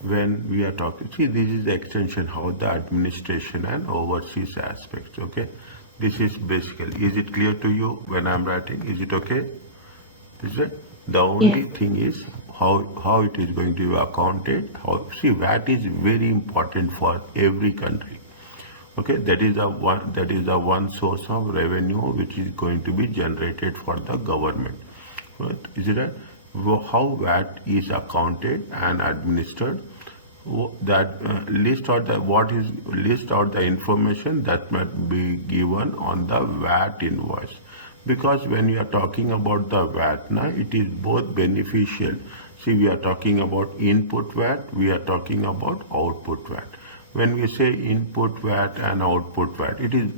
when we are talking, see, this is the extension how the administration and overseas aspects. Okay, this is basically, is it clear to you when I'm writing? Is it okay? Is it? The only Yes. thing is how it is going to be accounted. How, see, VAT is very important for every country. Okay, that is the one source of revenue which is going to be generated for the government. Right? Is it right? How VAT is accounted and administered? That list out the information that might be given on the VAT invoice. Because when we are talking about the VAT, now it is both beneficial. See, we are talking about input VAT, we are talking about output VAT. When we say input VAT and output VAT, it is,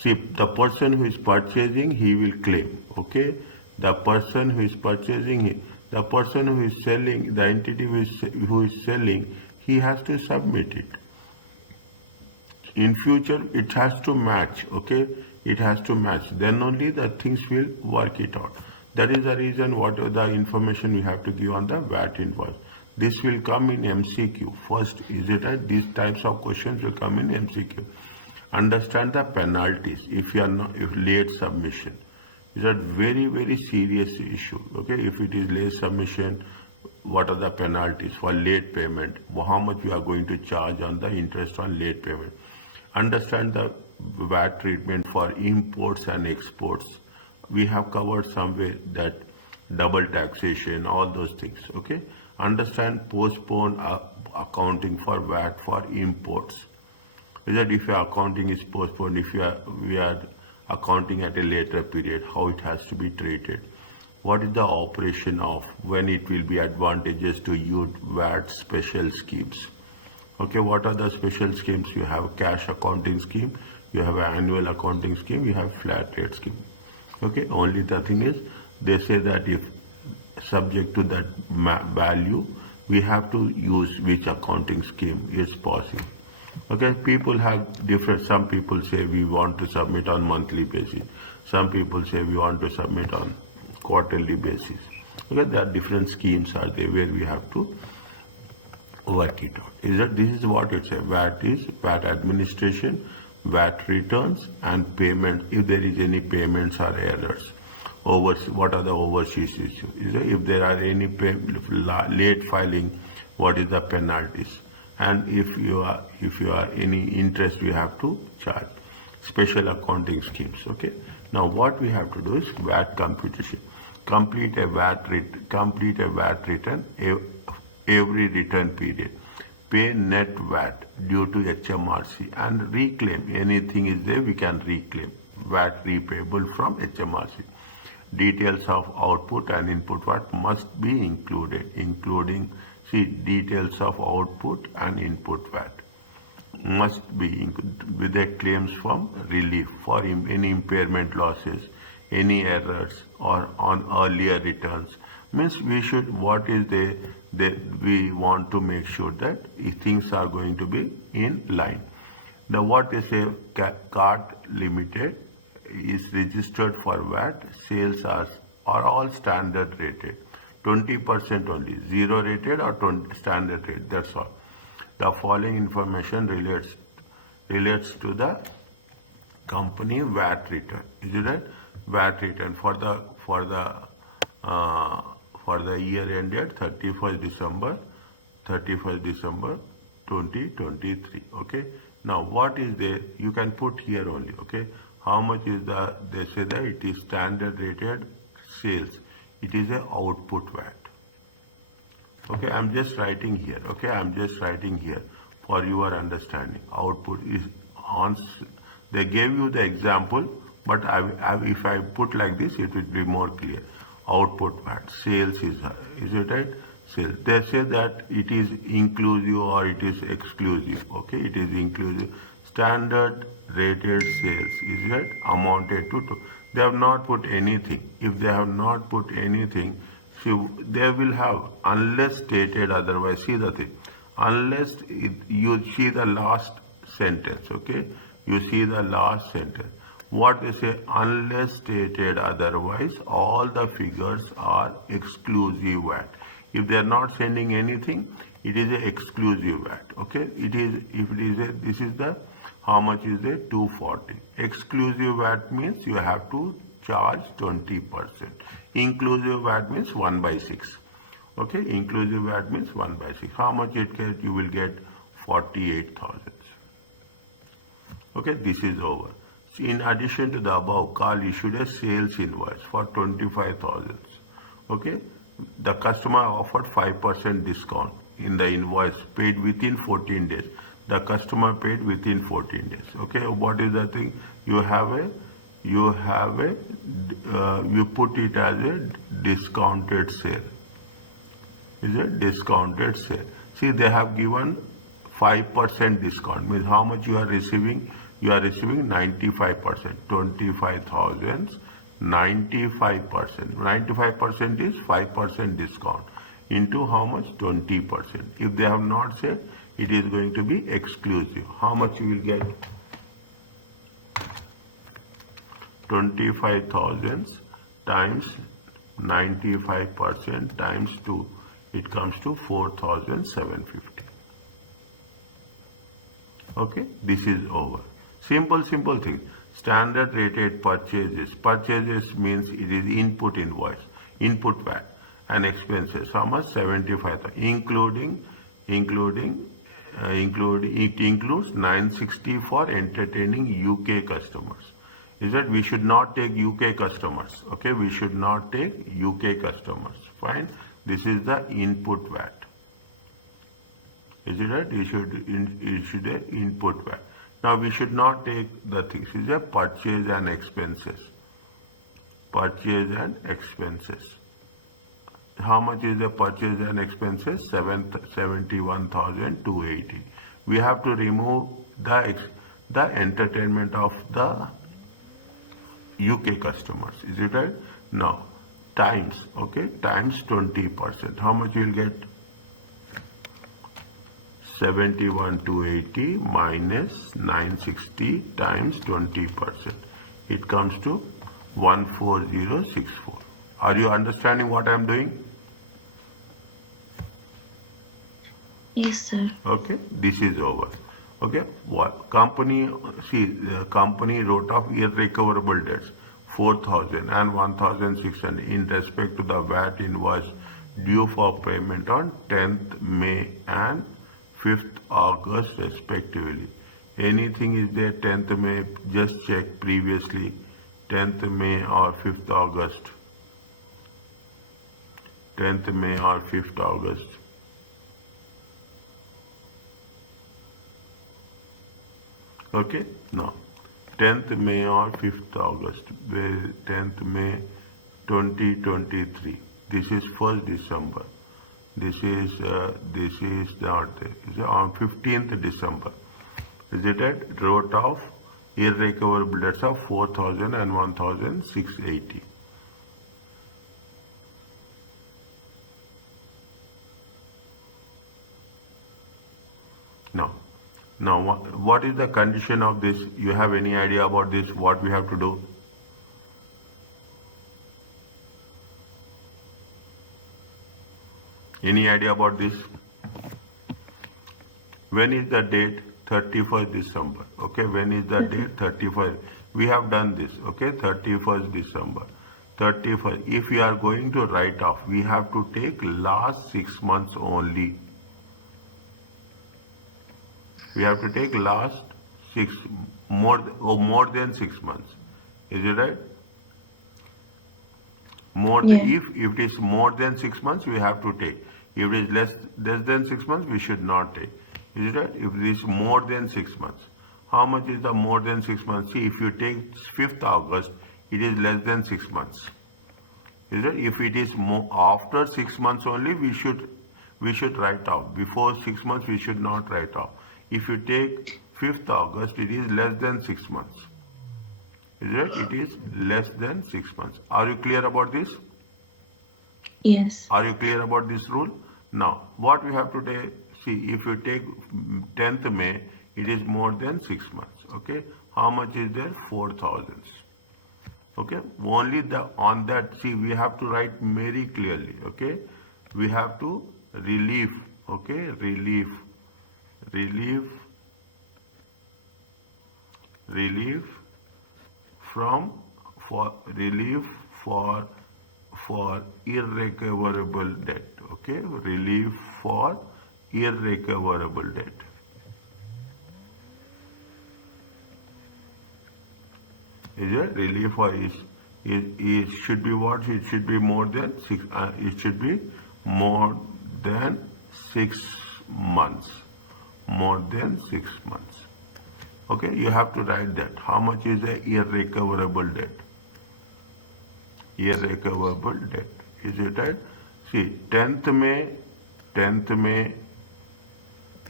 see, the person who is purchasing, he will claim, okay? The person who is purchasing, the person who is selling, the entity who is selling, he has to submit it. In future, it has to match, okay? It has to match. Then only the things will work it out. That is the reason what the information we have to give on the VAT invoice. This will come in MCQ. First, is it right? These types of questions will come in MCQ. Understand the penalties if you are not, if late submission. Is a very serious issue. Okay, if it is late submission, what are the penalties for late payment? How much we are going to charge on the interest on late payment? Understand the VAT treatment for imports and exports. We have covered somewhere that double taxation, all those things. Okay, understand postponed accounting for VAT for imports. Is that if your accounting is postponed, if we are accounting at a later period, how it has to be treated? What is the operation of when it will be advantageous to use VAT special schemes? Okay, what are the special schemes? You have cash accounting scheme, you have annual accounting scheme, you have flat rate scheme. Okay, only the thing is, they say that if subject to that value, we have to use which accounting scheme is possible. Okay, people have different, some people say we want to submit on monthly basis. Some people say we want to submit on quarterly basis. Okay, there are different schemes are there where we have to work it out. Is that this is what it says? VAT is VAT administration, VAT returns, and payment if there is any payments or errors. What are the overseas issues? If there are any late filing, what is the penalties? And if you are any interest, we have to charge. Special accounting schemes. Okay. Now what we have to do is VAT computation. Complete a VAT return every return period. Pay net VAT due to HMRC and reclaim. Anything is there, we can reclaim. VAT repayable from HMRC. Details of output and input VAT must be included, including, see, details of output and input VAT must be with the claims from relief for any impairment losses, any errors, or on earlier returns. Means we should, what is we want to make sure that things are going to be in line. Now what is a card limited is registered for VAT. Sales are all standard rated, 20% only, zero rated or 20 standard rate. That's all. The following information relates to the company VAT return. Is it right? VAT return for the year ended 31st December 2023. Okay. Now what is there? You can put here only. Okay. How much is they say that it is standard rated sales. It is a output VAT. Okay, I'm just writing here. Okay, I'm just writing here for your understanding. Output is on. They gave you the example, but if I put like this, it will be more clear. Output VAT. Sales is it right? Sales. They say that it is inclusive or it is exclusive. Okay, it is inclusive. Standard rated sales is that amounted to 2. They have not put anything. If they have not put anything, so they will have, unless stated otherwise. See the thing, unless you see the last sentence. Okay, you see the last sentence. What they say, unless stated otherwise, all the figures are exclusive VAT. If they are not sending anything, it is a exclusive VAT. Okay, it is, if it is a, this is the, how much is the 240. Exclusive VAT means you have to charge 20%. Inclusive VAT means 1 by 6. Okay, inclusive VAT means 1 by 6. How much it get? You will get 48,000. Okay, this is over. So in addition to the above, Carl issued a sales invoice for 25,000. Okay, the customer offered 5% discount in the invoice paid within 14 days. The customer paid within 14 days. Okay, what is the thing? You put it as a discounted sale. Is a discounted sale. See, they have given 5% discount. Means how much you are receiving? You are receiving 95%. 25,000, 95%. 95% is 5% discount into how much? 20%. If they have not said, it is going to be exclusive. How much you will get? 25,000 times 95% times 2. It comes to 4,750. Okay, this is over. Simple thing. Standard rated purchases. Purchases means it is input invoice, input VAT and expenses. How much? 75,000, including it includes 960 for entertaining UK customers. Is that we should not take UK customers. Okay, we should not take UK customers. Fine. This is the input VAT. Is it right? You should input VAT. Now we should not take the things. Is a purchase and expenses. Purchase and expenses. How much is the purchase and expenses? 71,280. We have to remove the entertainment of the UK customers. Is it right? Now times, okay, times 20%. How much you will get? 71,280 minus 960 times 20%. It comes to 14064. Are you understanding what I am doing? Yes, sir. Okay, this is over. Okay, what company? See, the company wrote off irrecoverable debts 4,000 and 1,600 in respect to the VAT invoice due for payment on 10th May and 5th August respectively. Anything is there 10th May? Just check previously 10th May or 5th August. 10th May or 5th August. Okay, now 10th May or 5th August, 10th May 2023. This is 1st December. This is not there. Is on 15th December. Is it at wrote off irrecoverable debts of 4,000 and 1,680. Now, what is the condition of this? You have any idea about this? What we have to do? Any idea about this? When is the date? 31st December. Okay, when is the date? 31st. We have done this. Okay, 31st December. 31st. If we are going to write off, we have to take last 6 months only. We have to take last more than 6 months. Is it right? If it is more than 6 months, we have to take. If it is less than 6 months, we should not take. Is it right? If it is more than 6 months, how much is the more than 6 months? See, if you take 5th August, it is less than 6 months. Is it? If it is after 6 months only, we should write off. Before 6 months, we should not write off. If you take 5th August, it is less than 6 months. Is it? It is less than 6 months. Are you clear about this? Yes. Are you clear about this rule? Now, what we have to take, see, if you take 10th May, it is more than 6 months. Okay. How much is there? 4,000. Okay. Only on that, see, we have to write very clearly. Okay. we have to relieve, okay, relieve from for relief for irrecoverable debt, okay, relief for irrecoverable debt. Is it relief or is should be what? It should be more than six. It should be more than 6 months. More than 6 months. Okay, you have to write that. How much is the irrecoverable debt? Irrecoverable debt. Is it right? See, 10th May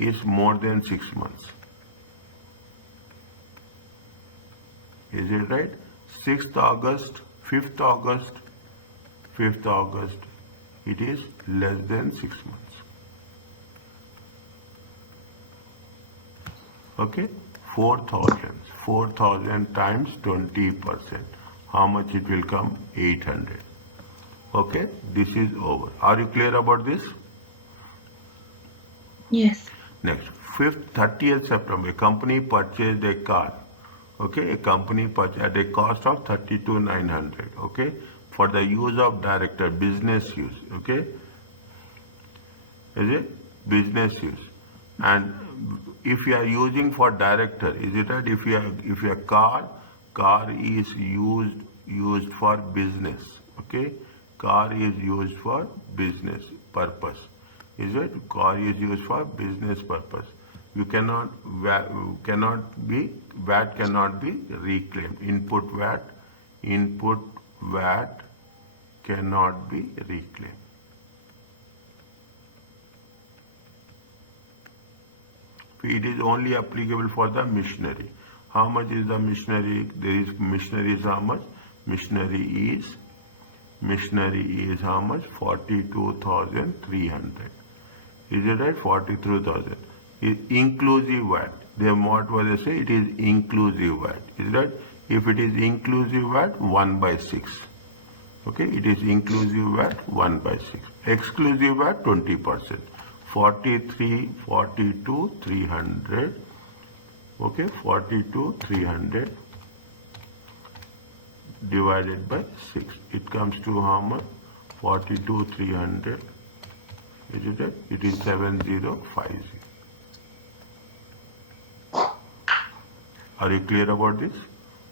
is more than 6 months. Is it right? 6th August, 5th August, 5th August, it is less than 6 months. Okay, 4,000 times 20%. How much it will come? 800. Okay, this is over. Are you clear about this? Yes. Next, 30th September, a company purchased a car. Okay, a company purchased at a cost of 32,900. Okay, for the use of director, business use. Okay, is it business use? And if you are using for director, is it right? If your car is used for business. Okay, car is used for business purpose. Is it? Car is used for business purpose. You VAT cannot be reclaimed. Input VAT cannot be reclaimed. It is only applicable for the machinery. How much is the machinery? There is machinery is how much? Machinery is how much? 42,300. Is it right? 43,000. Inclusive VAT. What was they say? It is inclusive VAT. Is that? If it is inclusive VAT, 1/6. Okay, it is inclusive VAT 1/6. Exclusive VAT 20%. 42,300. Okay, 42,300 divided by 6. It comes to how much? 42,300. Is it right? It is 7050. Are you clear about this?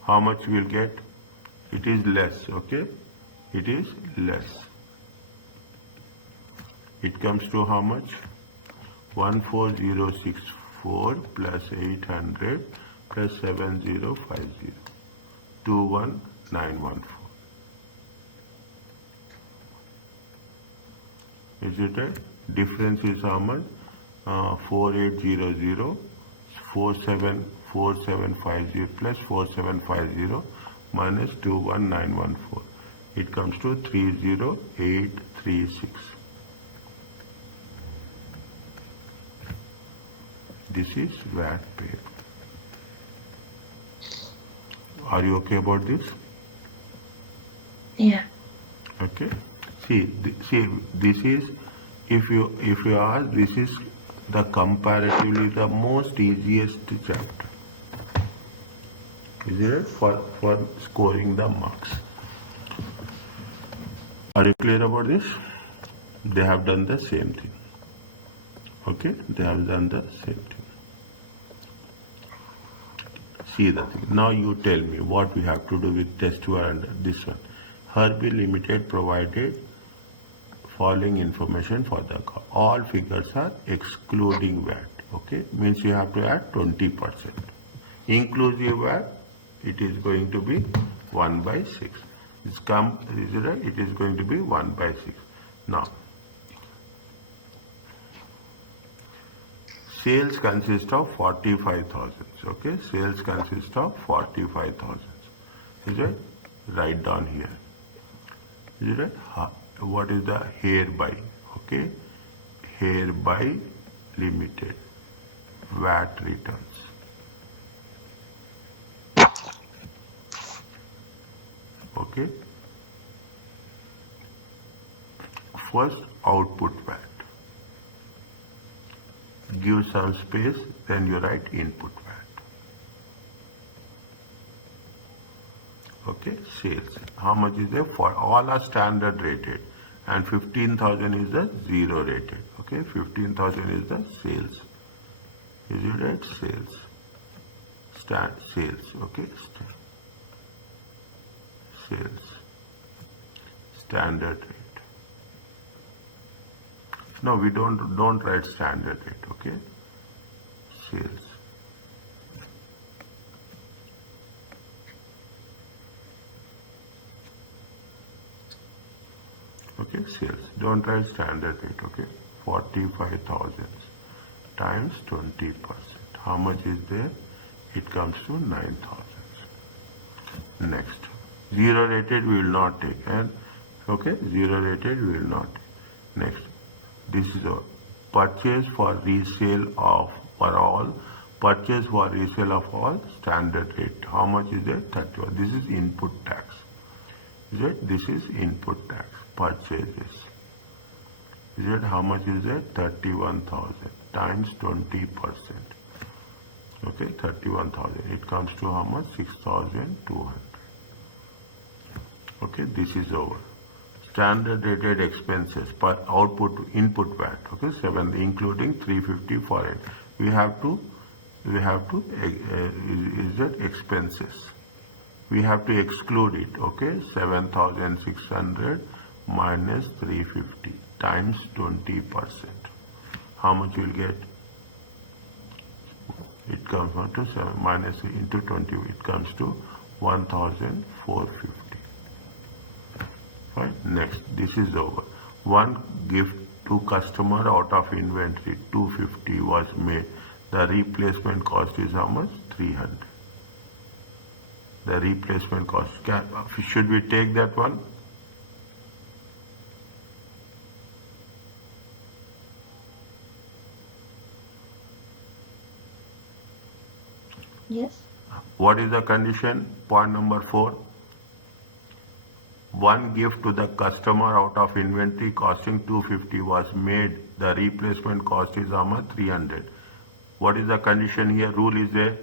How much we will get? It is less, okay? It is less. It comes to how much? 14064 plus 800 plus 7050. 21914. Is it right? Difference is how much? 4800 4750 plus 4750 minus 21914. It comes to 30836. This is VAT paid. Are you okay about this? Yeah. Okay. See, this is, if you ask, this is the comparatively the most easiest chapter. Is it for scoring the marks? Are you clear about this? They have done the same thing. Okay, they have done the same thing. See the thing. Now you tell me what we have to do with test 2 and this one. Herbie Limited provided following information for the car. All figures are excluding VAT. Okay, means you have to add 20%. Inclusive VAT, it is going to be 1/6. It is going to be 1/6. Now, sales consist of 45,000. Okay, sales consist of 45,000. Is it? Write down here. Is it? What is the hereby? Okay, hereby limited VAT returns. Okay, First, output VAT. Give some space, then you write input VAT. Okay, sales. How much is there? For all are standard rated, and 15,000 is the zero rated. Okay, 15,000 is the sales. Is it right? Sales. Sales. Okay, sales. Standard rate. No, we don't write standard rate. Okay, sales. Okay, sales. Don't write standard rate. Okay, 45,000 times 20%. How much is there? It comes to 9,000. Next, zero rated we will not take, and okay, zero rated we will not take. Next, this is a purchase for resale of for all. Purchase for resale of all, standard rate. How much is it? 31. This is input tax. Is it? This is input tax. Purchases. Is it? How much is it? 31,000 times 20%. Okay, 31,000. It comes to how much? 6,200. Okay, this is over. Standard rated expenses per output input VAT. Okay, 7 including 350 for it. We have to is that expenses? We have to exclude it. Okay, 7,600 minus 350 times 20%. How much you will get? It comes out to 7 minus into 20. It comes to 1,450. Fine. Next, this is over. One gift to customer out of inventory 250 was made. The replacement cost is how much? 300. The replacement cost. Should we take that one? Yes. What is the condition? Point number 4. One gift to the customer out of inventory costing 250 was made. The replacement cost is how much? 300. What is the condition here? Rule is there.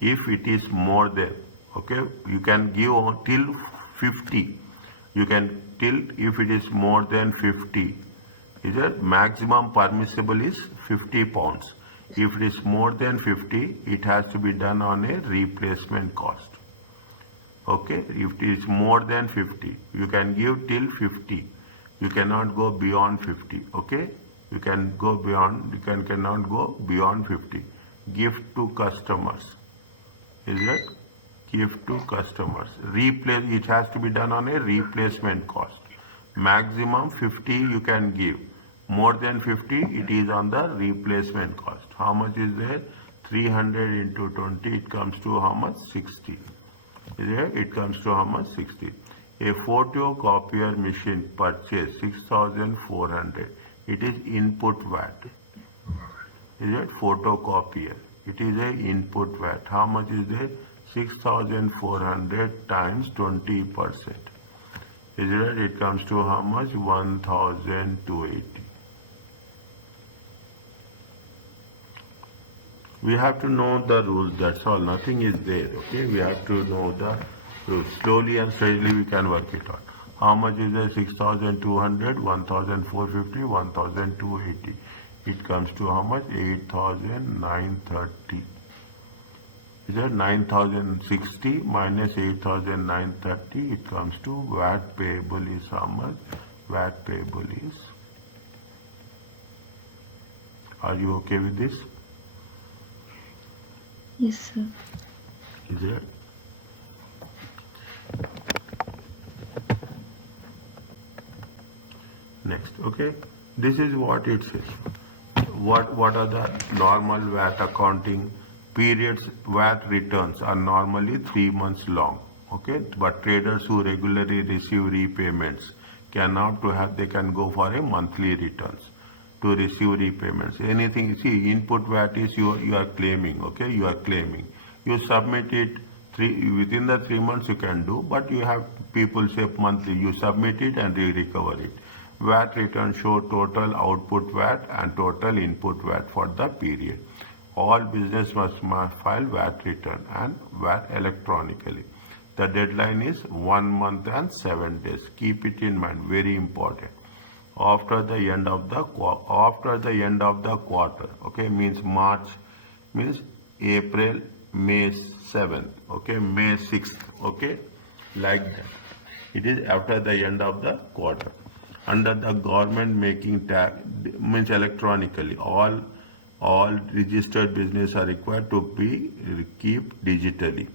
If it is more than, okay, you can give till 50. You can till if it is more than 50. Is it? Maximum permissible is 50 pounds. If it is more than 50, it has to be done on a replacement cost. Okay, if it is more than 50, you can give till 50. You cannot go beyond 50. Okay, you can go beyond. You cannot go beyond 50. Gift to customers. Is it? Gift to customers. Replace. It has to be done on a replacement cost. Maximum 50 you can give. More than 50, it is on the replacement cost. How much is there? 300 into 20, it comes to how much? 60. Is there? It comes to how much? 60. A photocopier machine purchase 6,400. It is input VAT. Is it? Photocopier. It is a input VAT. How much is there? 6,400 times 20%. Is it? It comes to how much? 1,280. We have to know the rules, that's all. Nothing is there, okay? We have to know the rules. Slowly and steadily we can work it out. How much is there? 6,200, 1,450, 1,280. It comes to how much? 8,930. Is that 9,060 minus 8,930? It comes to VAT payable is how much? VAT payable is. Are you okay with this? Yes, sir. Is it? Next, okay. This is what it says. What are the normal VAT accounting periods? VAT returns are normally 3 months long. Okay, but traders who regularly receive repayments they can go for a monthly returns to receive repayments. Anything, see, input VAT is you are claiming, okay, you are claiming. You submit it within the 3 months you can do, but you have people say monthly. You submit it and recover it. VAT return show total output VAT and total input VAT for the period. All business must file VAT return and VAT electronically. The deadline is 1 month and 7 days. Keep it in mind, very important. After the end of the quarter, okay, means March, means April, May 7th, okay, May 6th, okay, like that. It is after the end of the quarter. Under the government making tax, means electronically, all registered business are required to be keep digitally.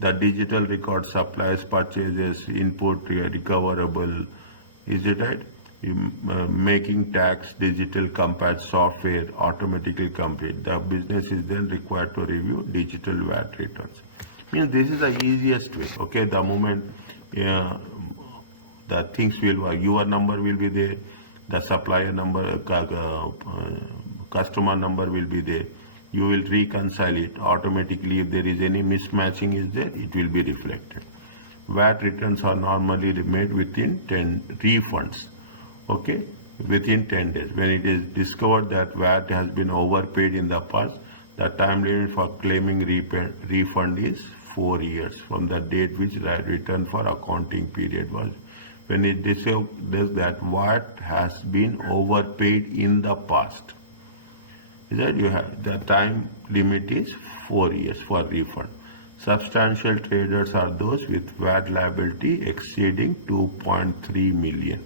The digital record supplies, purchases, input, recoverable, is it right? Making tax, digital compared software, automatically complete. The business is then required to review digital VAT returns. Means this is the easiest way, okay? The moment the things will work, your number will be there, the supplier number, customer number will be there. You will reconcile it automatically. If there is any mismatching is there, it will be reflected. VAT returns are normally made within 10 refunds, okay, within 10 days. When it is discovered that VAT has been overpaid in the past, the time limit for claiming refund is 4 years from the date which return for accounting period was. When it discovers that VAT has been overpaid in the past, that you have the time limit is 4 years for refund. Substantial traders are those with VAT liability exceeding 2.3 million.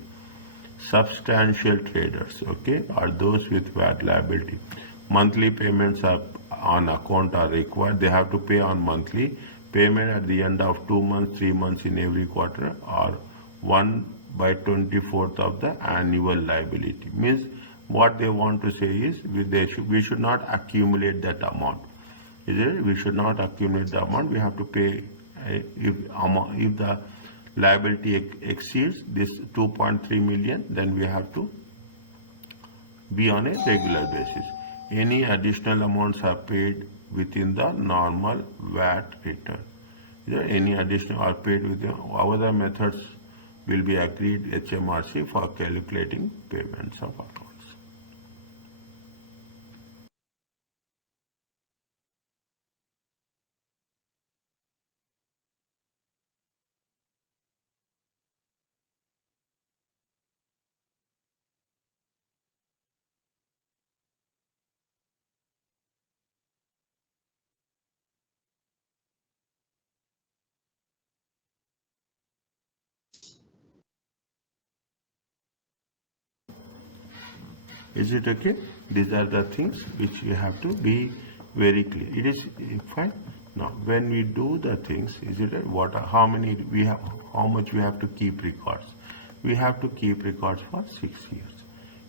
Substantial traders, okay, are those with VAT liability. Monthly payments are on account are required. They have to pay on monthly payment at the end of 2 months, 3 months in every quarter, or 1/24 of the annual liability. Means what they want to say is we should not accumulate that amount. Is it? We should not accumulate the amount. We have to pay if the liability exceeds this 2.3 million, then we have to be on a regular basis. Any additional amounts are paid within the normal VAT return. Is there any additional are paid within other methods will be agreed HMRC for calculating payments of accounts. Is it okay? These are the things which you have to be very clear. It is fine. Now, when we do the things, is it right? What? How many we have? How much we have to keep records? We have to keep records for 6 years.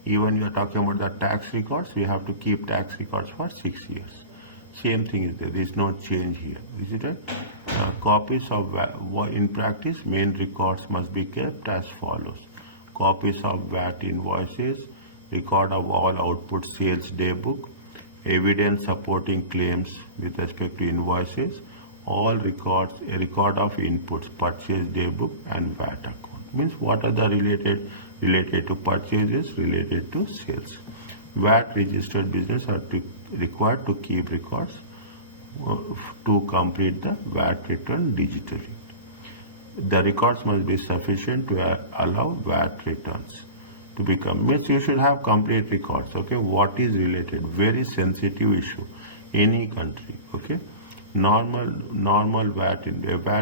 Even you are talking about the tax records, we have to keep tax records for 6 years. Same thing is there. There is no change here. Is it right? Copies of in practice, main records must be kept as follows: copies of VAT invoices, record of all output sales day book, evidence supporting claims with respect to invoices, all records, a record of inputs, purchase day book and VAT account. Means what are the related to purchases, related to sales. VAT registered business are required to keep records to complete the VAT return digitally. The records must be sufficient to allow VAT returns to become. Means you should have complete records, okay, what is related, very sensitive issue, any country, okay. Normal VAT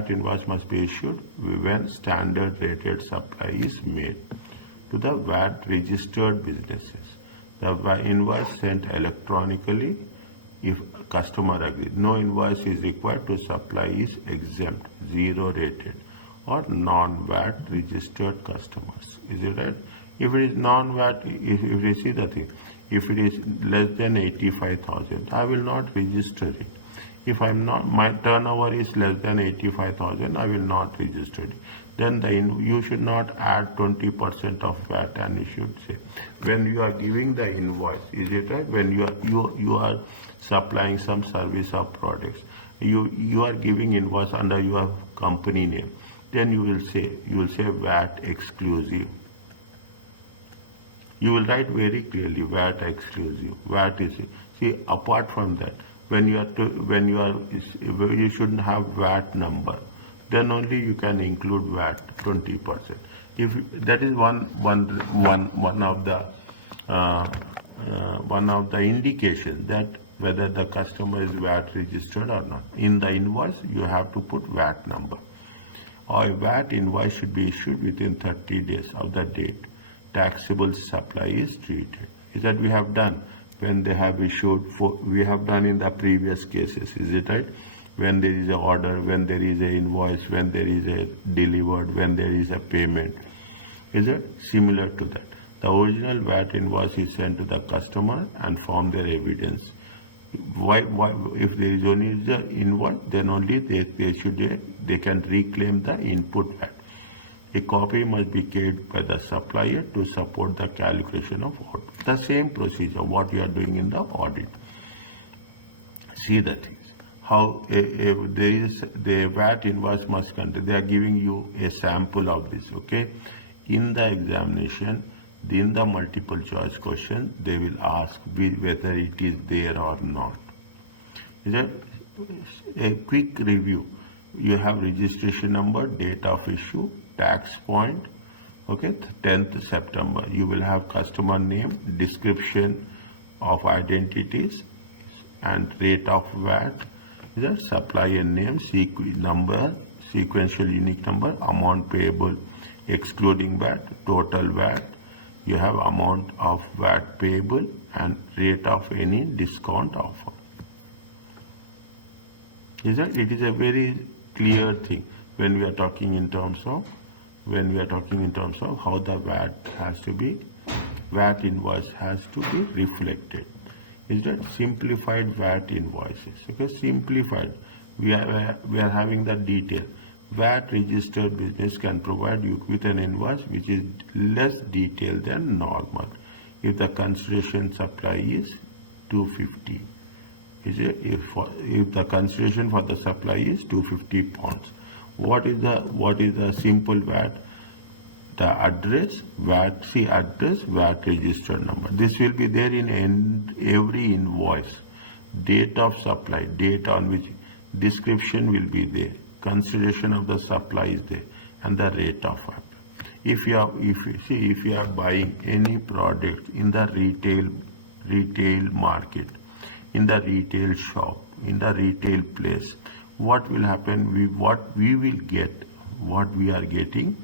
invoice must be issued when standard rated supply is made to the VAT registered businesses. The invoice sent electronically if customer agrees. No invoice is required to supply is exempt, 0 rated, or non-VAT registered customers. Is it right? If it is non-VAT, if you see the thing, if it is less than 85,000, I will not register it. If my turnover is less than 85,000, I will not register it. Then you should not add 20% of VAT, and you should say when you are giving the invoice, is it right? When you are supplying some service or products, you are giving invoice under your company name, then you will say VAT exclusive. You will write very clearly VAT exclusive. VAT is, see, apart from that, when you shouldn't have VAT number, then only you can include VAT 20%. If that is one of the indications that whether the customer is VAT registered or not. In the invoice, you have to put VAT number. Or a VAT invoice should be issued within 30 days of the date taxable supply is treated. Is that we have done when they have issued, we have done in the previous cases, is it right? When there is an order, when there is an invoice, when there is a delivered, when there is a payment. Is it similar to that? The original VAT invoice is sent to the customer and form their evidence. Why if there is only the invoice, then only they can reclaim the input VAT. A copy must be kept by the supplier to support the calculation of audit. The same procedure what you are doing in the audit. See the things. How the VAT invoice must contain. They are giving you a sample of this. Okay, in the examination, in the multiple choice question, they will ask whether it is there or not. Is that a quick review? You have registration number, date of issue, tax point, okay, 10th September. You will have customer name, description of identities and rate of VAT, the supplier name, number, sequential unique number, amount payable excluding VAT, total VAT. You have amount of VAT payable and rate of any discount offer. Is that it is a very clear thing when we are talking in terms of how the VAT invoice has to be reflected. Is that simplified VAT invoices? Okay, simplified. We are having the detail. VAT registered business can provide you with an invoice which is less detailed than normal if the consideration supply is 250. If the consideration for the supply is 250 pounds. What is the simple VAT? The address, VAT, VAT registered number. This will be there in every invoice. Date of supply, date on which description will be there. Consideration of the supply is there, and the rate of VAT. If you are buying any product in the retail market, in the retail shop, in the retail place, what will happen? What we are getting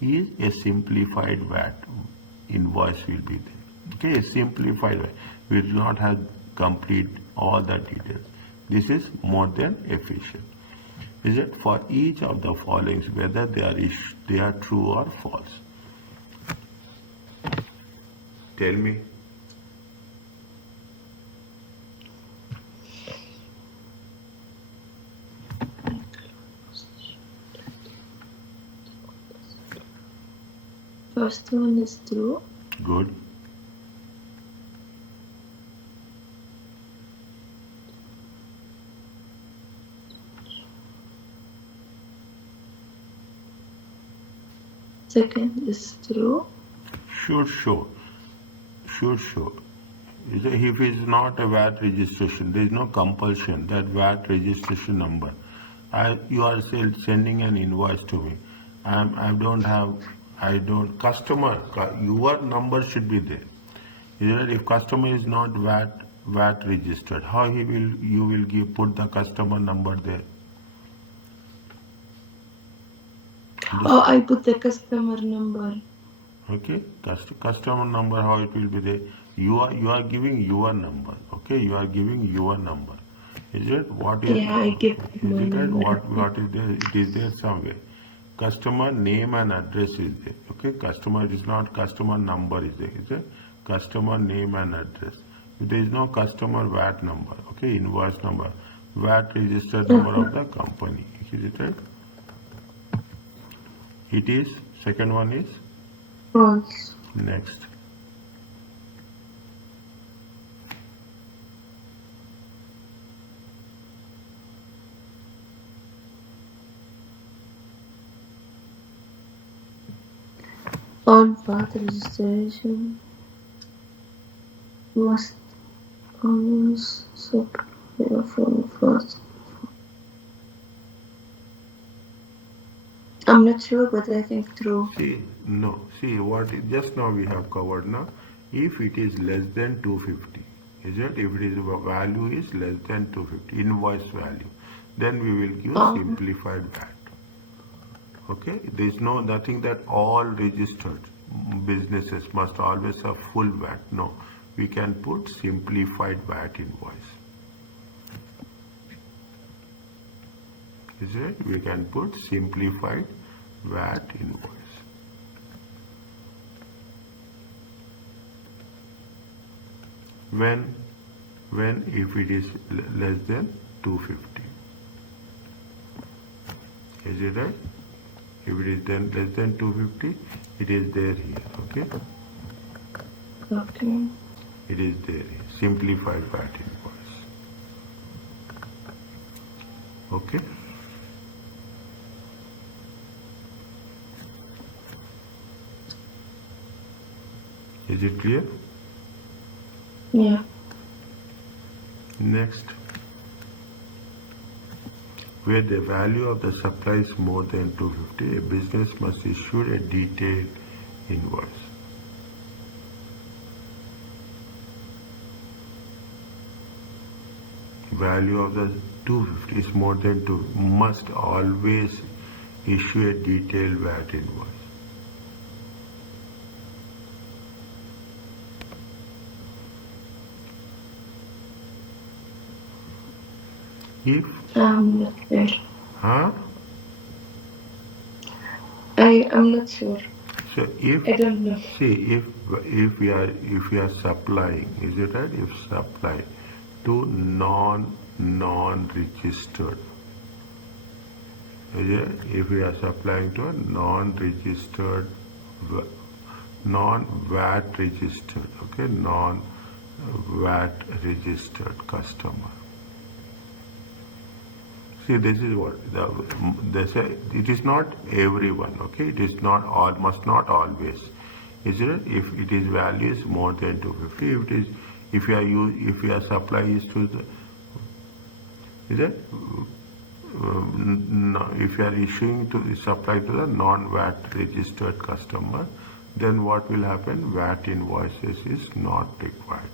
is a simplified VAT invoice will be there. Okay, a simplified VAT. We do not have complete all the details. This is more than efficient. Is it for each of the following whether they are true or false? Tell me. First one is true. Good. Second is true. Should show. If it is not a VAT registration, there is no compulsion that VAT registration number. You are sending an invoice to me. Customer, your number should be there. If customer is not VAT registered, how you will put the customer number there? Oh, I put the customer number. Okay, customer number, how it will be there? You are giving your number. Okay, you are giving your number. Is it what is? Yeah, I give my number. What is there? It is there somewhere. Customer name and address is there. Okay, customer is not customer number is there. Is it? Customer name and address. There is no customer VAT number. Okay, invoice number, VAT registered number of the company. Is it right? It is. Second one is false. next. All path registration must always supply from first. I'm not sure, but I think true. See, no. See, just now we have covered now. If it is less than 250, is it? If it is value is less than 250, invoice value, then we will give Um, simplified VAT. Okay? There is nothing that all registered businesses must always have full VAT. No, we can put simplified VAT invoice. Is it? We can put simplified VAT invoice. When if it is less than 250. Is it right? If it is then less than 250, it is there here. Okay? okay. It is there here. Simplified VAT invoice. Okay? Is it clear? Yeah. Next. Where the value of the supply is more than 250, a business must issue a detailed invoice. Value of the 250 is more than 2, must always issue a detailed VAT invoice. If, I'm not there. huh? I am not sure. So if, I don't know. see, if we are supplying, is it right? If supply to non-registered, is it? If we are supplying to a non-registered, non-VAT registered, okay, non-VAT registered customer. See, this is what they say. It is not everyone. Okay, it is not all. Must not always. Is it? If it is value is more than 250, if it is, if your supply is to the, is it? No, if you are issuing to supply to the non-VAT registered customer, then what will happen? VAT invoices is not required.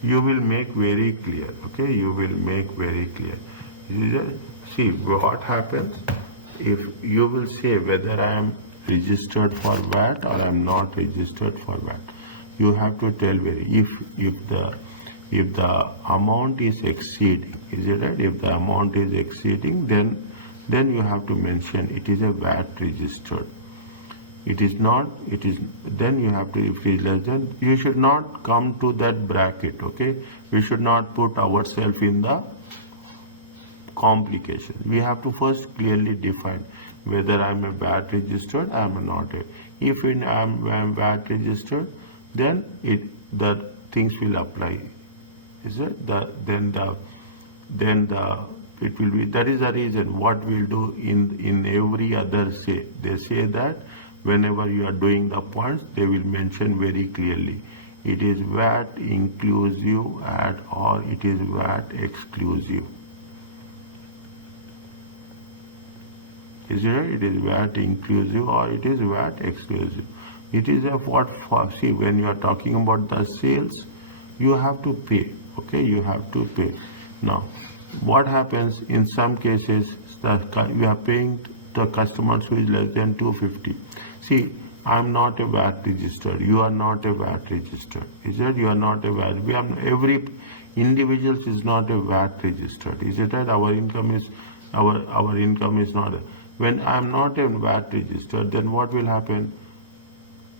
You will make very clear, okay? You will make very clear. See, what happens if you will say whether I am registered for VAT or I am not registered for VAT. You have to tell very, if the amount is exceeding, is it right? If the amount is exceeding, then you have to mention it is a VAT registered. It is not, it is, then you have to, if it is less than, you should not come to that bracket, okay? We should not put ourselves in the complication. We have to first clearly define whether I am a VAT registered, I am not a. If I am VAT registered, then the things will apply. Is it? Then it will be, that is the reason what we'll do in every other say. They say that whenever you are doing the points, they will mention very clearly. It is VAT inclusive at or it is VAT exclusive. Is it right? It is VAT inclusive or it is VAT exclusive. It is a what for, see, when you are talking about the sales, you have to pay. Okay, you have to pay. Now, what happens in some cases that you are paying the customers who is less than 250. See, I am not a VAT registered. You are not a VAT registered. Is it? You are not a VAT. We are, every individual is not a VAT registered. Is it right? Our income is not. When I am not a VAT registered, then what will happen?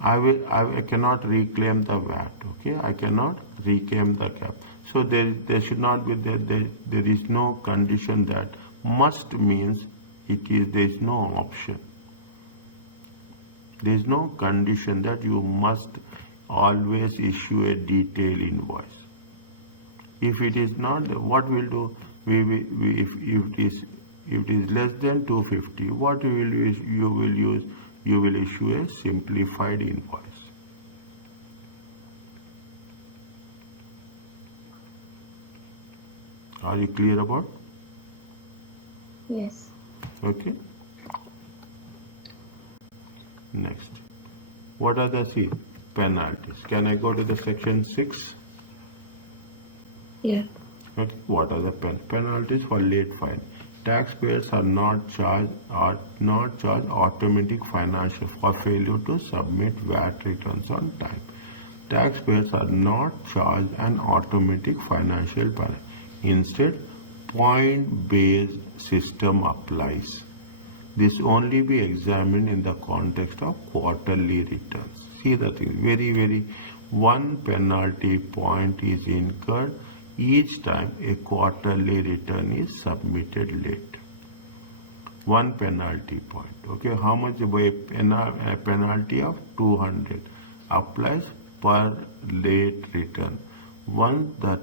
I cannot reclaim the VAT. Okay, I cannot reclaim the cap. So there should not be there is no condition that must means there is no option. There is no condition that you must always issue a detailed invoice. If it is not, what we'll do? if it is less than 250, what you will use? You will issue a simplified invoice. Are you clear about? Yes. Okay. Next, what are the penalties? Can I go to the section 6? Yeah. Okay. What are the penalties for late file? Taxpayers are not charged automatic financial for failure to submit VAT returns on time. Taxpayers are not charged an automatic financial penalty. Instead, point-based system applies. This only be examined in the context of quarterly returns. See the thing, very, one penalty point is incurred each time a quarterly return is submitted late. One penalty point. Okay, how much? A penalty of 200 applies per late return. Once the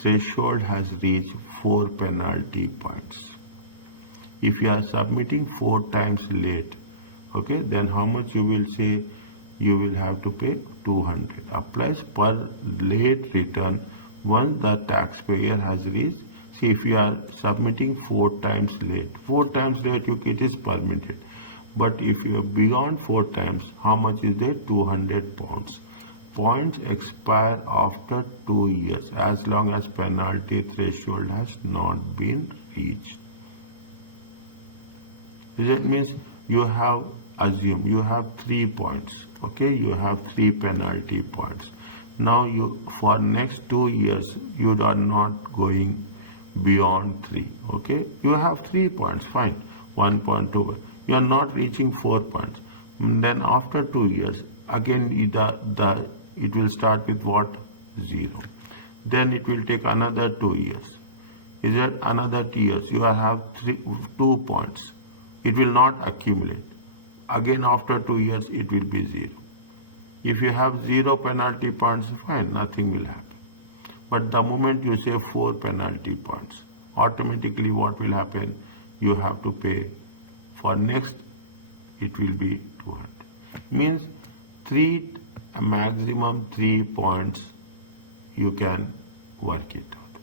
threshold has reached 4 penalty points. If you are submitting 4 times late, okay, then how much you will say? You will have to pay 200. Applies per late return once the taxpayer has reached. See, if you are submitting 4 times late, it is permitted. But if you are beyond 4 times, how much is there? 200 pounds. Points expire after 2 years as long as penalty threshold has not been reached. That means you have 3 points. Okay, you have 3 penalty points. Now for next 2 years you are not going beyond 3. Okay, you have 3 points, fine. 1 point, 2. You are not reaching 4 points. Then after 2 years, again it will start with what? 0. Then it will take another 2 years. Is that another 2 years? You have 2 points. It will not accumulate. Again after 2 years it will be 0. If you have 0 penalty points, fine, nothing will happen. But the moment you say 4 penalty points, automatically what will happen? You have to pay for next, it will be 200. Means maximum 3 points you can work it out.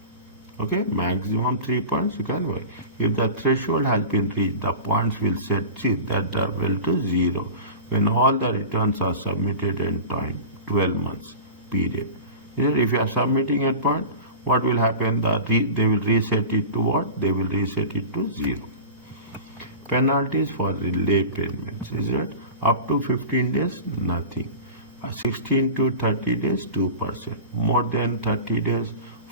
Okay, maximum 3 points you can work. If the threshold has been reached, the points will set that level to 0 when all the returns are submitted in time, 12 months period. If you are submitting a point, what will happen? They will reset it to what? They will reset it to 0. Penalties for late payments, is it? Up to 15 days, nothing. 16 to 30 days, 2%. More than 30 days,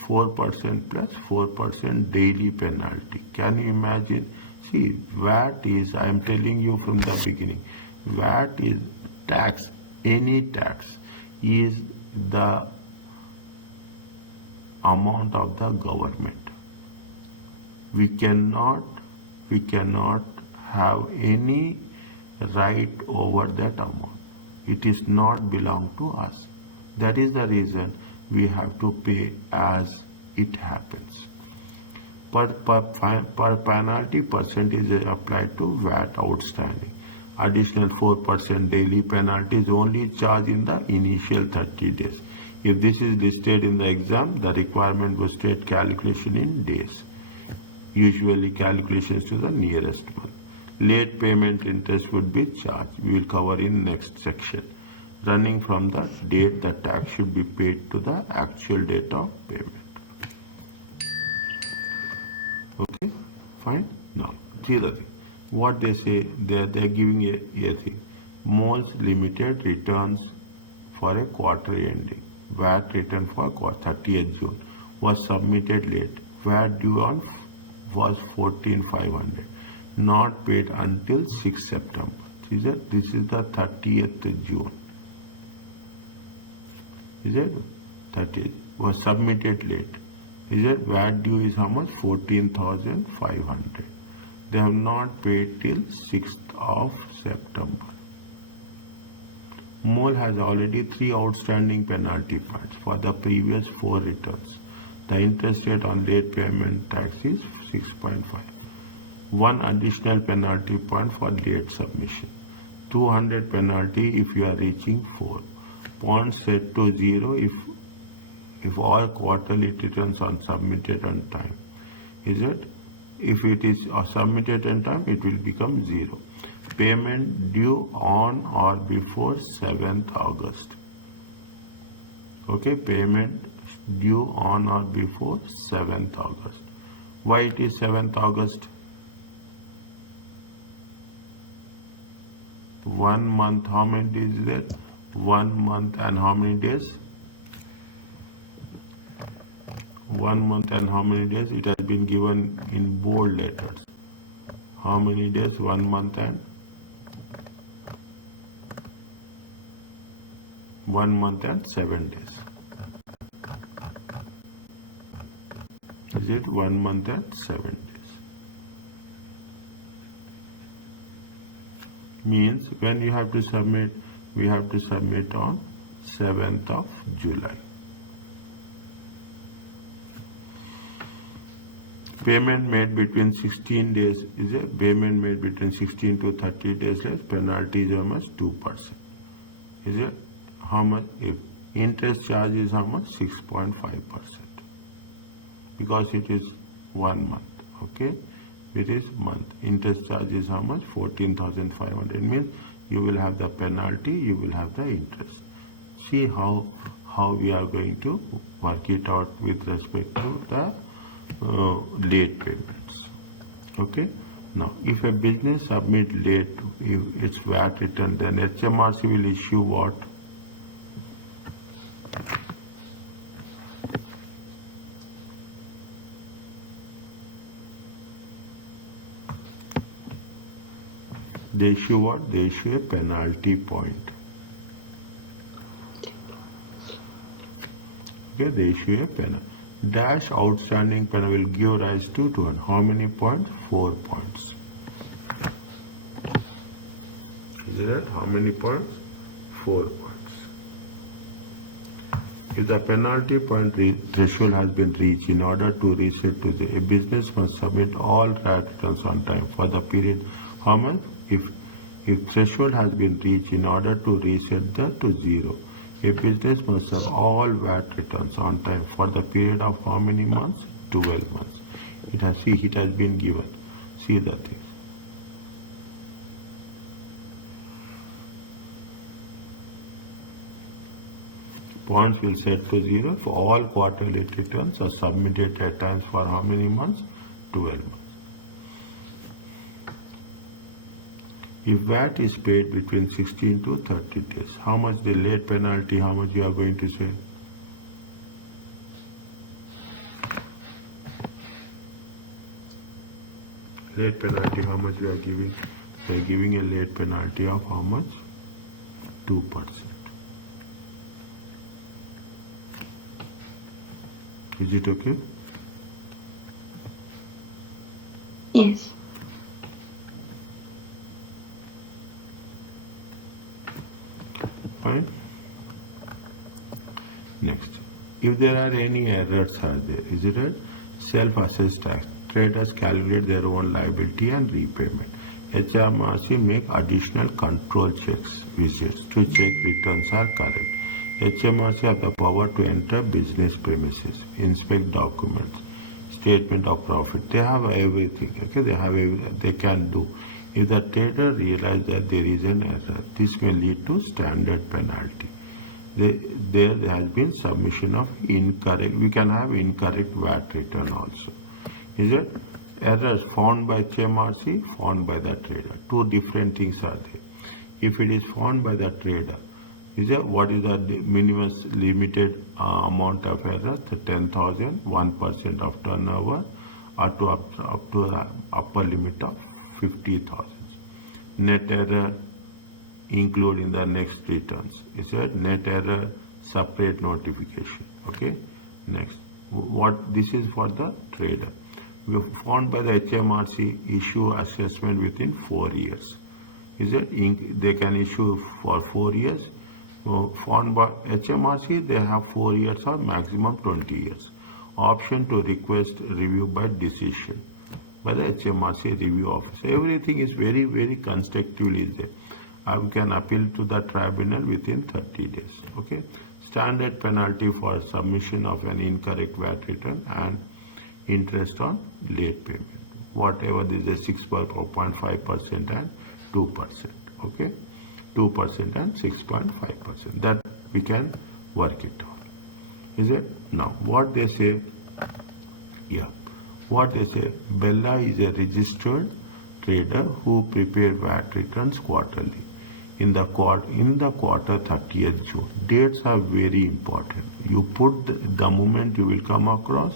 4% plus 4% daily penalty. Can you imagine? See, VAT is, I am telling you from the beginning, VAT is tax, any tax is the amount of the government. We cannot have any right over that amount. It is not belong to us. That is the reason we have to pay as it happens. Per penalty percentage is applied to VAT outstanding. Additional 4% daily penalty is only charged in the initial 30 days. If this is listed in the exam, the requirement will state calculation in days. Usually calculations to the nearest one. Late payment interest would be charged. We will cover in next section. Running from the date the tax should be paid to the actual date of payment. Okay, fine. Now, see the thing. What they say, they are giving a thing. Most limited returns for a quarter ending. VAT return for 30th June was submitted late. VAT due on was 14,500. Not paid until 6th September. This is the 30th June. Is it? 30th was submitted late. Is it? VAT due is how much? 14,500. They have not paid till 6th of September. MOL has already 3 outstanding penalty points for the previous 4 returns. The interest rate on late payment tax is 6.5. One additional penalty point for late submission. 200 penalty if you are reaching 4. Points set to 0 if all quarterly returns are submitted on time. Is it? If it is submitted on time, it will become 0. Payment due on or before 7th August. Okay, payment due on or before 7th August. Why it is 7th August? 1 month, how many days is there? 1 month and how many days? 1 month and how many days? It has been given in bold letters. How many days? 1 month and 1 month and 7 days. Is it 1 month and 7 days? Means when you have to submit, we have to submit on 7th of July. Payment made between 16 days is a payment made between 16 to 30 days is penalty is how much? 2%. Is it? How much? If interest charge is how much? 6.5%. Because it is 1 month. Okay? It is month. Interest charge is how much? 14,500. Means you will have the penalty, you will have the interest. See how we are going to work it out with respect to the late payments. Okay? Now, if a business submit late its VAT return, then HMRC will issue what? They issue what? They issue a penalty point. Okay, they issue a penalty. Dash outstanding penalty will give rise to 200. How many points? 4 points. Is that how many points? 4 points. If the penalty point threshold has been reached, in order to reset to a business must submit all VAT returns on time for the period. How much? If threshold has been reached, in order to reset that to 0, a business must have all VAT returns on time for the period of how many months? 12 months. It has been given. See the thing. Points will set to 0 for all quarterly returns are submitted at times for how many months? 12 months. If VAT is paid between 16 to 30 days, how much the late penalty, how much you are going to say? Late penalty, how much we are giving? We are giving a late penalty of how much? 2%. Is it okay? Yes. Fine. Next, if there are any errors are there, is it right? Self-assessed tax. Traders calculate their own liability and repayment. HMRC make additional control checks visits to check returns are correct. HMRC have the power to enter business premises, inspect documents, statement of profit. They have everything. Okay, they have everything they can do. If the trader realizes that there is an error, this may lead to standard penalty. There has been submission of incorrect. We can have incorrect VAT return also. Is it? Errors found by HMRC, found by the trader. Two different things are there. If it is found by the trader, what is the minimum limited amount of error? The 10,000, 1% of turnover, or to up to the upper limit of 50,000. Net error including the next returns. Is it net error separate notification? Okay. Next, what this is for the trader. We found by the HMRC issue assessment within 4 years. Is it? They can issue for 4 years. Found by HMRC, they have 4 years or maximum 20 years. Option to request review by decision by the HMRC review officer. Everything is very, very constructively there. We can appeal to the tribunal within 30 days. Okay. Standard penalty for submission of an incorrect VAT return and interest on late payment. Whatever this is 6.5% and 2%. Okay. 2% and 6.5%. That we can work it out. Is it? Now, what they say, yeah, what they say, Bella is a registered trader who prepare VAT returns quarterly. In the quarter 30th June. Dates are very important. You put the moment you will come across,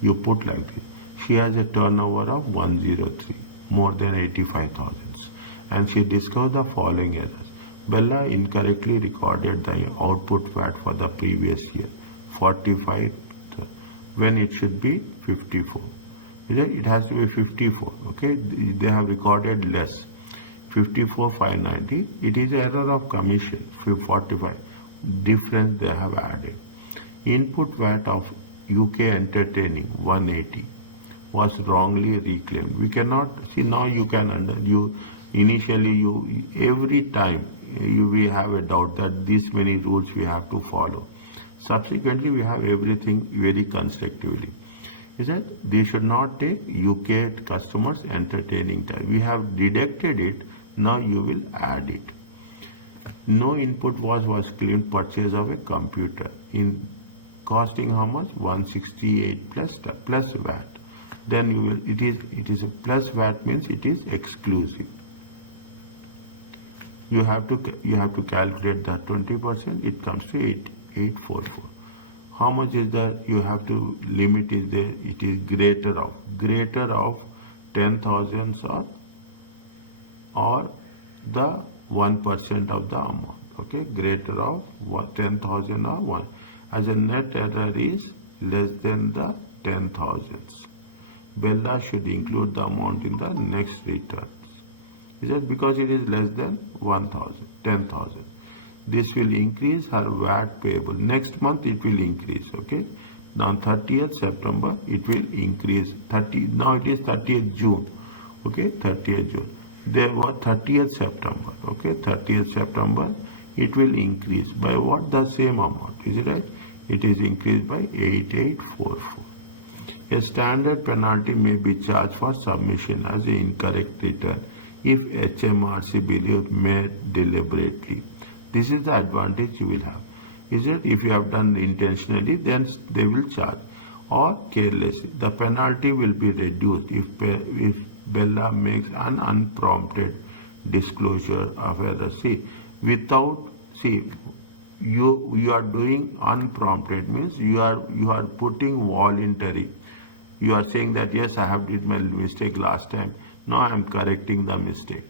you put like this. She has a turnover of 103, more than 85,000, and she discovered the following errors. Bella incorrectly recorded the output VAT for the previous year, 45, when it should be 54. It has to be 54. Okay, they have recorded less. 54,590. It is error of commission. 45. Difference they have added. Input VAT of UK Entertaining 180 was wrongly reclaimed. We cannot see now. You can initially every time we have a doubt that these many rules we have to follow. Subsequently, we have everything very constructively. Is that they should not take UK customers entertaining time. We have deducted it. Now you will add it. No input was claimed purchase of a computer in costing how much? 168 plus VAT. Then you will it is a plus VAT means it is exclusive. You have to calculate that 20%. It comes to 844. How much is that? You have to limit is there. It is greater of 10,000 or the 1% of the amount. Okay, greater of 10,000 or 1. As a net error is less than the 10,000. Bella should include the amount in the next returns. Is that because it is less than 10,000? This will increase her VAT payable. Next month it will increase. Okay. On 30th September it will increase. Now it is 30th June. Okay, 30th June. There was 30th September. Okay, 30th September it will increase by what? The same amount. Is it right? It is increased by 8844. A standard penalty may be charged for submission as an incorrect return if HMRC believes made deliberately. This is the advantage you will have. Is it? If you have done intentionally, then they will charge. Or carelessly, the penalty will be reduced if Bella makes an unprompted disclosure of error. You are doing unprompted means you are putting voluntary. You are saying that yes, I have did my mistake last time. Now I am correcting the mistake.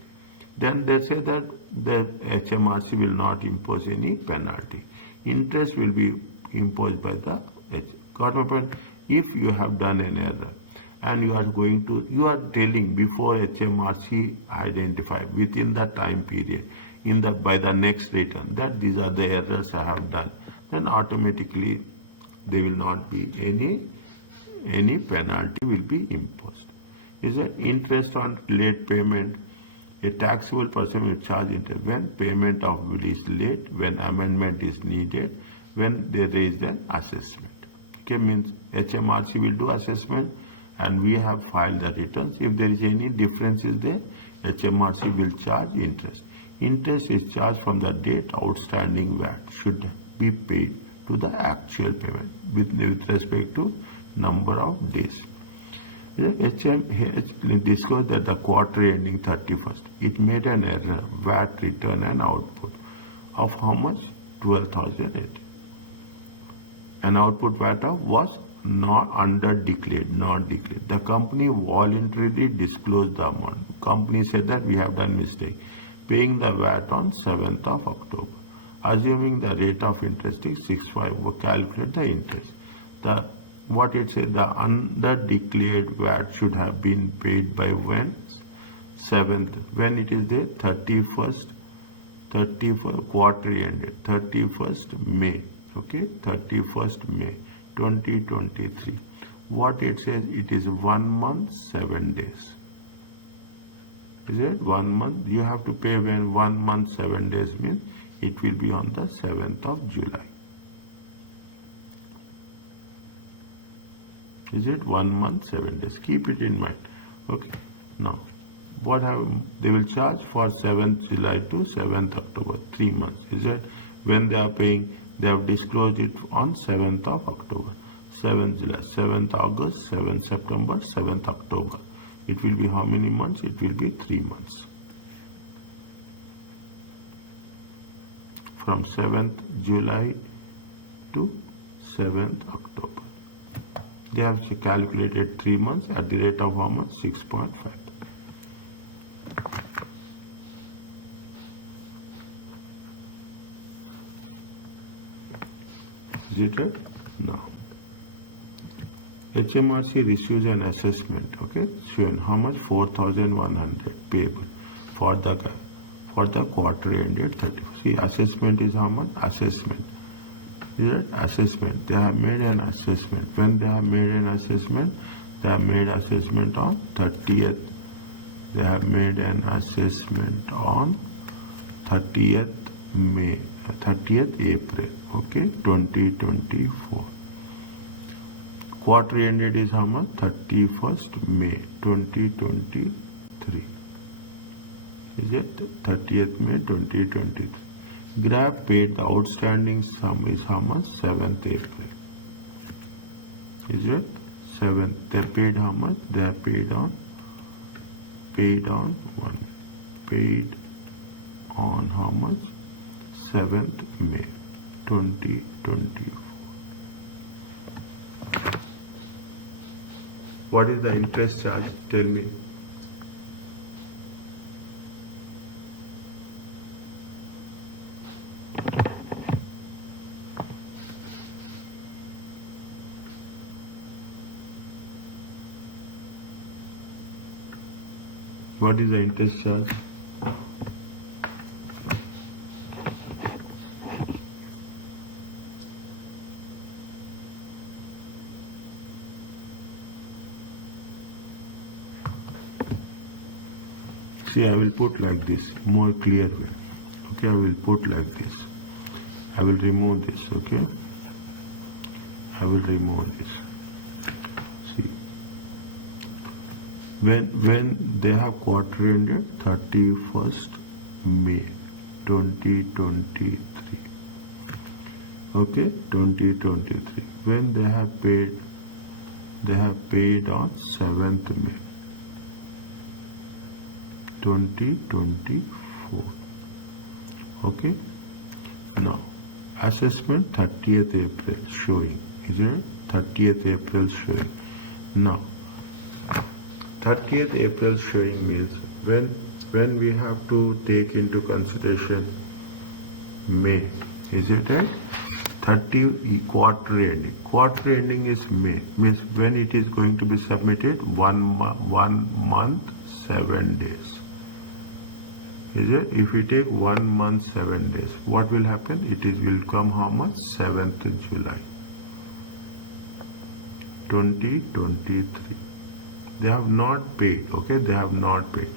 Then they say that the HMRC will not impose any penalty. Interest will be imposed by the got my point? If you have done an error and you are telling before HMRC identify within the time period by the next return that these are the errors I have done, then automatically there will not be any penalty will be imposed. Is that interest on late payment? A taxable person will charge interest when payment of bill is late, when amendment is needed, when they raise an assessment. Okay, means HMRC will do assessment and we have filed the returns. If there is any differences there, HMRC will charge interest. Interest is charged from the date outstanding VAT should be paid to the actual payment with respect to number of days. HM discovered that the quarter ending 31st, it made an error, VAT return and output of how much? 12,008. An output VAT of was not declared. The company voluntarily disclosed the amount. Company said that we have done mistake, paying the VAT on 7th of October. Assuming the rate of interest is 6.5, we calculate the interest. What it said, the under-declared VAT should have been paid by when? 7th. When it is there? 31st quarter ended. 31st May. Okay, 31st May 2023. What it says, it is 1 month, 7 days. Is it 1 month? You have to pay when 1 month, 7 days means it will be on the 7th of July. Is it 1 month, 7 days? Keep it in mind. Okay. Now, what have they will charge for 7th July to 7th October, 3 months. Is it when they are paying? They have disclosed it on 7th of October, 7th July, 7th August, 7th September, 7th October. It will be how many months? It will be 3 months. From 7th July to 7th October. They have calculated 3 months at the rate of how much? 6.5. Is it right? Now, HMRC receives an assessment, okay, showing how much? 4,100 payable for the quarter ended 30. See, assessment is how much? Assessment. Is it? Assessment. They have made an assessment. When they have made an assessment, they have made assessment on 30th. They have made an assessment on 30th May, 30th April, okay, 2024. Quarter ended is how much? 31st May 2023. Is it 30th May 2023? Grab paid the outstanding sum is how much? 7th April. Is it 7th? They paid how much? They are paid on how much? 7th May 2024. What is the interest charge? Tell me. What is the interest charge? See, I will put like this, more clear way. Okay, I will put like this. I will remove this, okay? I will remove this. See, when they have quarter ended 31st May 2023, okay, 2023. When they have paid on 7th May 2024. Okay. Now, assessment 30th April showing. Is it 30th April showing? Now, 30th April showing means when we have to take into consideration May. Is it right? 30 quarter ending. Quarter ending is May. Means when it is going to be submitted, 1 month, 7 days. Is it? If we take 1 month, 7 days, what will happen? Will come how much? 7th July 2023. They have not paid, okay? They have not paid.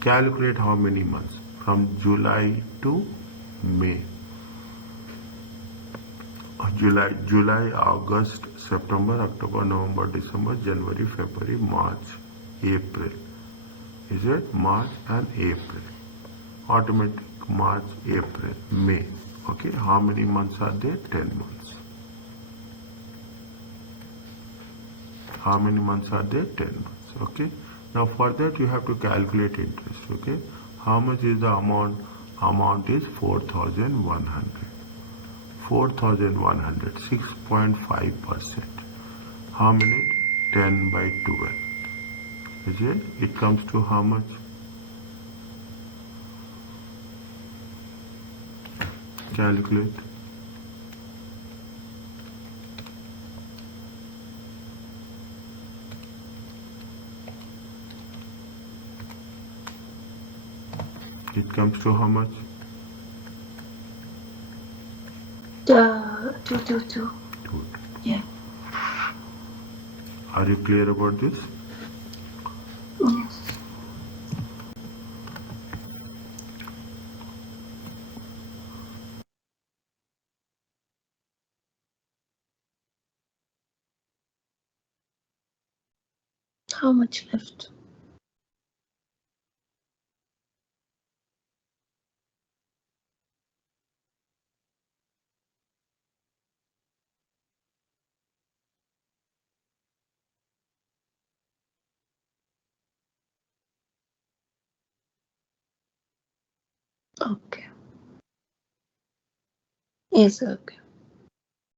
Calculate how many months? From July to May. July, August, September, October, November, December, January, February, March, April. Is it? March and April. Automatic March, April, May. Okay, how many months are there? 10 months. How many months are there? 10 months. Okay. Now for that you have to calculate interest. Okay. How much is the amount? Amount is 4,100. 4,100, 6.5%. How many? 10 by 12. Is it? It comes to how much? Calculate. It comes to how much? 222. Good. Yeah. Are you clear about this? Yes. How much left? Okay. Yes, okay.